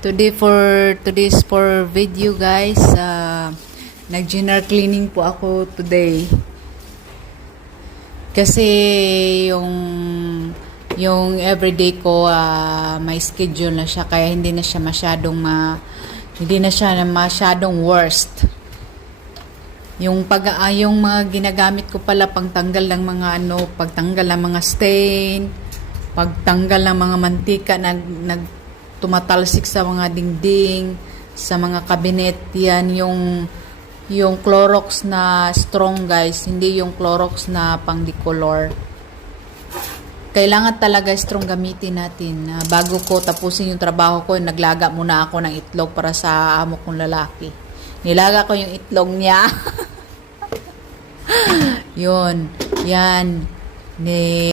Today's for video guys. Nag-general cleaning po ako today. Kasi yung everyday ko may schedule na siya, kaya hindi na siya masyadong worst. Yung mga ginagamit ko pala pagtanggal ng mga pagtanggal ng mga stain, pagtanggal ng mga mantika na tumatalsik sa mga dingding, sa mga cabinet, yan yung Clorox na strong guys, hindi yung Clorox na pang-decolor. Kailangan talaga strong gamitin natin. Bago ko tapusin yung trabaho ko, naglaga muna ako ng itlog para sa amo kong lalaki. Nilaga ko yung itlog niya. Yun, yan.